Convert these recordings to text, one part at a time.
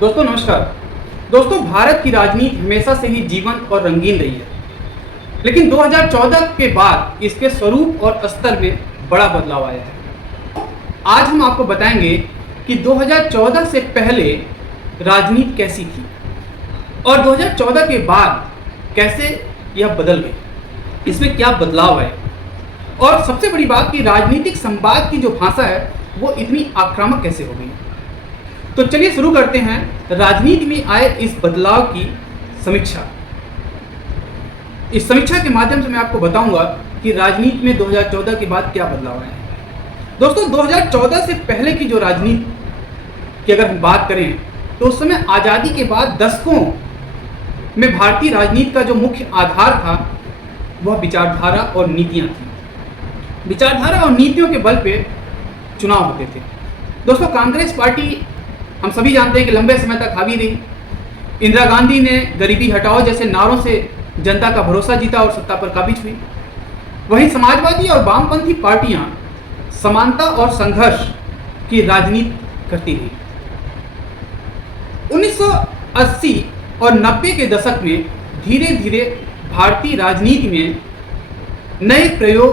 दोस्तों नमस्कार। दोस्तों भारत की राजनीति हमेशा से ही जीवंत और रंगीन रही है, लेकिन 2014 के बाद इसके स्वरूप और स्तर में बड़ा बदलाव आया है। आज हम आपको बताएंगे कि 2014 से पहले राजनीति कैसी थी और 2014 के बाद कैसे यह बदल गई, इसमें क्या बदलाव आए और सबसे बड़ी बात कि राजनीतिक संवाद की जो भाषा है वो इतनी आक्रामक कैसे हो गई। तो चलिए शुरू करते हैं राजनीति में आए इस बदलाव की समीक्षा। इस समीक्षा के माध्यम से मैं आपको बताऊंगा कि राजनीति में 2014 के बाद क्या बदलाव आए हैं। दोस्तों 2014 से पहले की जो राजनीति की अगर हम बात करें तो उस समय आज़ादी के बाद दशकों में भारतीय राजनीति का जो मुख्य आधार था वह विचारधारा और नीतियां थी। विचारधारा और नीतियों के बल पे चुनाव होते थे। दोस्तों कांग्रेस पार्टी हम सभी जानते हैं कि लंबे समय तक हावी रही। इंदिरा गांधी ने गरीबी हटाओ जैसे नारों से जनता का भरोसा जीता और सत्ता पर काबिज हुई। वहीं समाजवादी और वामपंथी पार्टियां समानता और संघर्ष की राजनीति करती रही। 1980 और 90 के दशक में धीरे धीरे भारतीय राजनीति में नए प्रयोग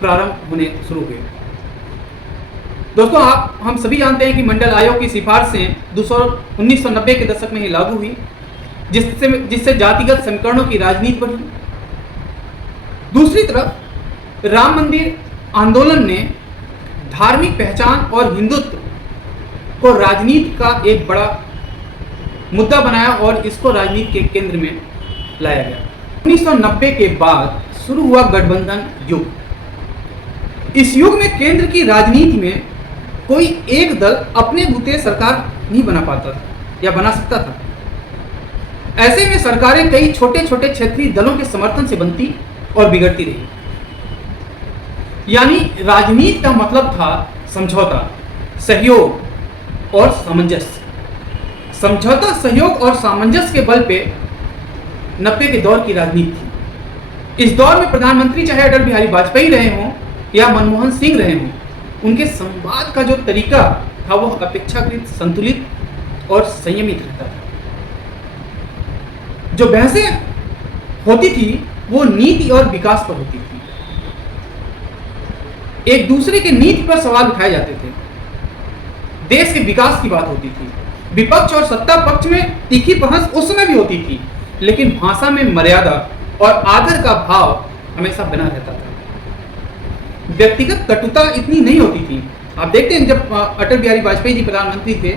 प्रारंभ होने शुरू हुए। दोस्तों हम सभी जानते हैं कि मंडल आयोग की सिफारिशें 1990 के दशक में ही लागू हुई, जिससे जातिगत समीकरणों की राजनीति बढ़ी। दूसरी तरफ राम मंदिर आंदोलन ने धार्मिक पहचान और हिंदुत्व को राजनीति का एक बड़ा मुद्दा बनाया और इसको राजनीति के केंद्र में लाया गया। 1990 के बाद शुरू हुआ गठबंधन युग। इस युग में केंद्र की राजनीति में कोई एक दल अपने बूते सरकार नहीं बना पाता था या बना सकता था। ऐसे में सरकारें कई छोटे छोटे क्षेत्रीय दलों के समर्थन से बनती और बिगड़ती रही। यानी राजनीति का मतलब था समझौता, सहयोग और सामंजस्य। समझौता, सहयोग और सामंजस्य के बल पे 90 के दौर की राजनीति थी। इस दौर में प्रधानमंत्री चाहे अटल बिहारी वाजपेयी रहे हों या मनमोहन सिंह रहे हों, उनके संवाद का जो तरीका था वह अपेक्षाकृत संतुलित और संयमित रहता था। जो बहसें होती थी वो नीति और विकास पर होती थी। एक दूसरे के नीति पर सवाल उठाए जाते थे। देश के विकास की बात होती थी। विपक्ष और सत्ता पक्ष में तीखी बहस उस समय भी होती थी, लेकिन भाषा में मर्यादा और आदर का भाव हमेशा बना रहता था। व्यक्तिगत कटुता इतनी नहीं होती थी। आप देखते हैं जब अटल बिहारी वाजपेयी जी प्रधानमंत्री थे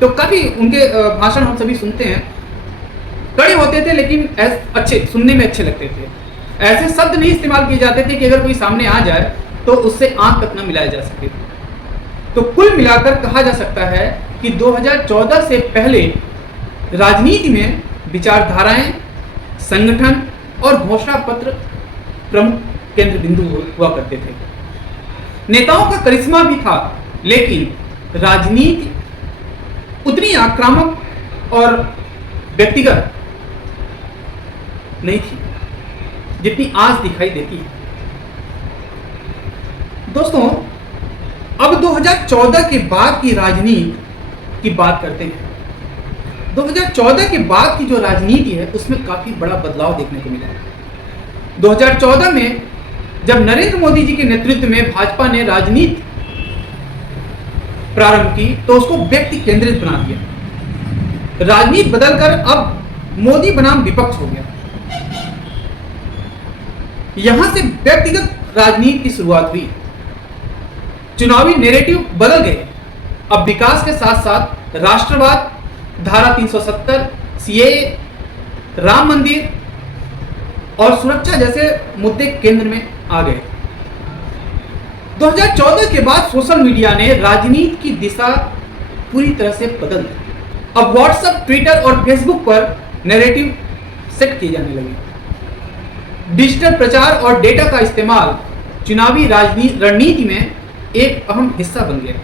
तो काफी उनके भाषण हम सभी सुनते हैं, कड़े होते थे लेकिन अच्छे, सुनने में अच्छे लगते थे। ऐसे शब्द नहीं इस्तेमाल किए जाते थे कि अगर कोई सामने आ जाए तो उससे आंख तक न मिलाया जा सके। तो कुल मिलाकर कहा जा सकता है कि 2014 से पहले राजनीति में विचारधाराएं, संगठन और घोषणा पत्र प्रमुख केंद्र बिंदु हुआ करते थे। नेताओं का करिश्मा भी था, लेकिन राजनीति उतनी आक्रामक और व्यक्तिगत नहीं थी जितनी आज दिखाई देती है। दोस्तों अब 2014 के बाद की राजनीति की बात करते हैं। 2014 के बाद की जो राजनीति है उसमें काफी बड़ा बदलाव देखने को मिला है। 2014 में जब नरेंद्र मोदी जी के नेतृत्व में भाजपा ने राजनीति प्रारंभ की तो उसको व्यक्ति केंद्रित बना दिया। राजनीति बदलकर अब मोदी बनाम विपक्ष हो गया। यहां से व्यक्तिगत राजनीति की शुरुआत हुई। चुनावी नैरेटिव बदल गए। अब विकास के साथ साथ राष्ट्रवाद, धारा 370, सीएए, राम मंदिर और सुरक्षा जैसे मुद्दे केंद्र में आ गए। 2014 के बाद सोशल मीडिया ने राजनीति की दिशा पूरी तरह से बदल दी। अब व्हाट्सएप, ट्विटर और फेसबुक पर नैरेटिव सेट किए जाने लगे। डिजिटल प्रचार और डेटा का इस्तेमाल चुनावी रणनीति में एक अहम हिस्सा बन गया।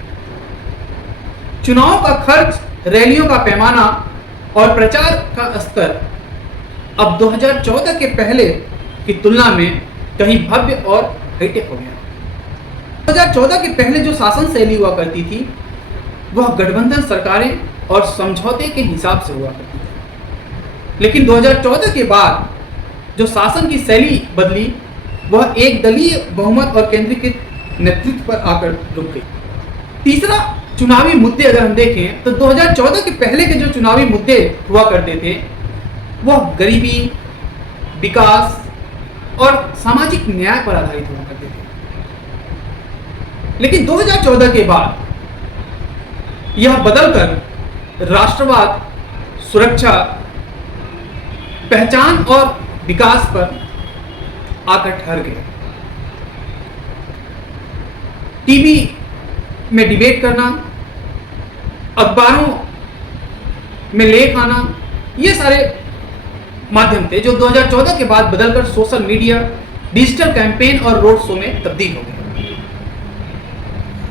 चुनाव का खर्च, रैलियों का पैमाना और प्रचार का स्तर अब 2014 के पहले की तुलना में कहीं भव्य और हाईटेक हो गया। 2014 के पहले जो शासन शैली हुआ करती थी वह गठबंधन सरकारें और समझौते के हिसाब से हुआ करती थी। लेकिन 2014 के बाद जो शासन की शैली बदली, वह एक दलीय बहुमत और केंद्रीकृत नेतृत्व पर आकर रुक गई। तीसरा, चुनावी मुद्दे अगर हम देखें तो 2014 के पहले के जो चुनावी मुद्दे हुआ करते थे वह गरीबी, विकास और सामाजिक न्याय पर आधारित हुआ करते थे। लेकिन 2014 के बाद यह बदलकर राष्ट्रवाद, सुरक्षा, पहचान और विकास पर आकर ठहर गए। टीवी में डिबेट करना, अखबारों में लेख आना, ये सारे माध्यम थे जो 2014 के बाद बदलकर सोशल मीडिया, डिजिटल कैंपेन और रोड शो में तब्दील हो गए।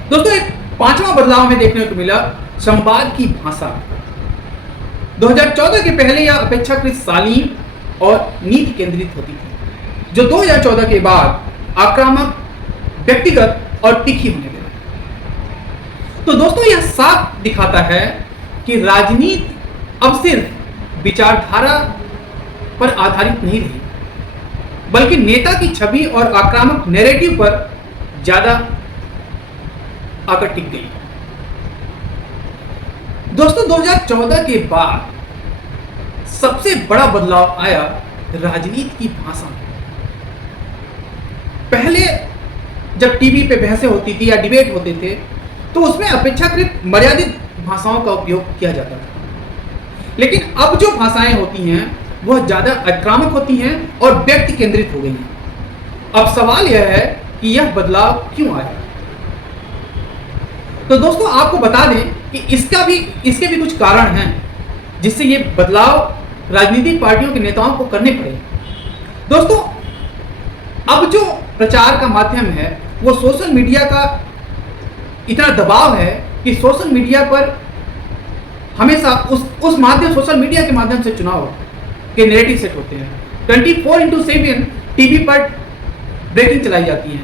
दोस्तों, एक पांचवा बदलाव हमें देखने को मिला, संवाद की भाषा। 2014 के पहले यह अपेक्षाकृत शालीन और नीति केंद्रित होती थी, जो 2014 के बाद आक्रामक, व्यक्तिगत और तीखी होने लगी। तो दोस्तों, यह साफ दिखाता है कि राजनीति अब सिर्फ विचारधारा पर आधारित नहीं रही, बल्कि नेता की छवि और आक्रामक नैरेटिव पर ज्यादा आकर टिक गई। दोस्तों, 2014 के बाद सबसे बड़ा बदलाव आया राजनीति की भाषा में। पहले जब टीवी पे बहसें होती थी या डिबेट होते थे तो उसमें अपेक्षाकृत मर्यादित भाषाओं का उपयोग किया जाता था। लेकिन अब जो भाषाएं होती हैं वह ज्यादा आक्रामक होती हैं और व्यक्ति केंद्रित हो गई हैं। अब सवाल यह है कि यह बदलाव क्यों आया। तो दोस्तों, आपको बता दें कि इसके भी कुछ कारण हैं जिससे ये बदलाव राजनीतिक पार्टियों के नेताओं को करने पड़े। दोस्तों, अब जो प्रचार का माध्यम है वो सोशल मीडिया का इतना दबाव है कि सोशल मीडिया पर हमेशा उस माध्यम सोशल मीडिया के माध्यम से चुनाव के नैरेटिव सेट होते हैं। 24/7 टीवी पर ब्रेकिंग चलाई जाती है।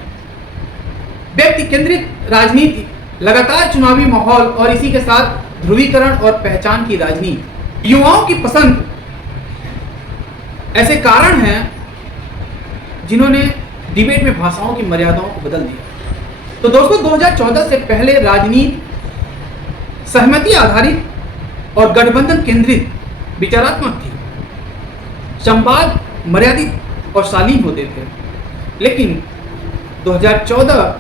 व्यक्ति केंद्रित राजनीति, लगातार चुनावी माहौल और इसी के साथ ध्रुवीकरण और पहचान की राजनीति, युवाओं की पसंद, ऐसे कारण हैं जिन्होंने डिबेट में भाषाओं की मर्यादाओं को बदल दिया। तो दोस्तों, 2014 से पहले राजनीति सहमति आधारित और गठबंधन केंद्रित विचारात्मक थी। संवाद मर्यादित और शालीन होते थे। लेकिन 2014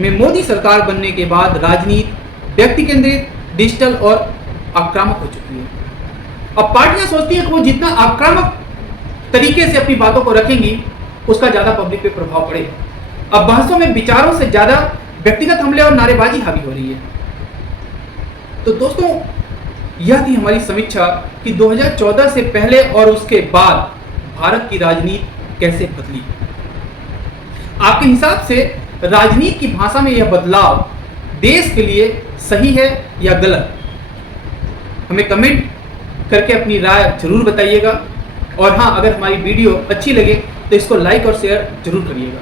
में मोदी सरकार बनने के बाद राजनीति व्यक्ति केंद्रित, डिजिटल और आक्रामक हो चुकी है। अब पार्टियां सोचती हैं कि वो जितना आक्रामक तरीके से अपनी बातों को रखेंगी उसका ज्यादा पब्लिक पे प्रभाव पड़ेगा। अब बहसों में विचारों से ज्यादा व्यक्तिगत हमले और नारेबाजी हावी हो रही है। तो दोस्तों, यह थी हमारी समीक्षा कि 2014 से पहले और उसके बाद भारत की राजनीति कैसे बदली। आपके हिसाब से राजनीति की भाषा में यह बदलाव देश के लिए सही है या गलत? हमें कमेंट करके अपनी राय जरूर बताइएगा। और हाँ, अगर हमारी वीडियो अच्छी लगे तो इसको लाइक और शेयर जरूर करिएगा।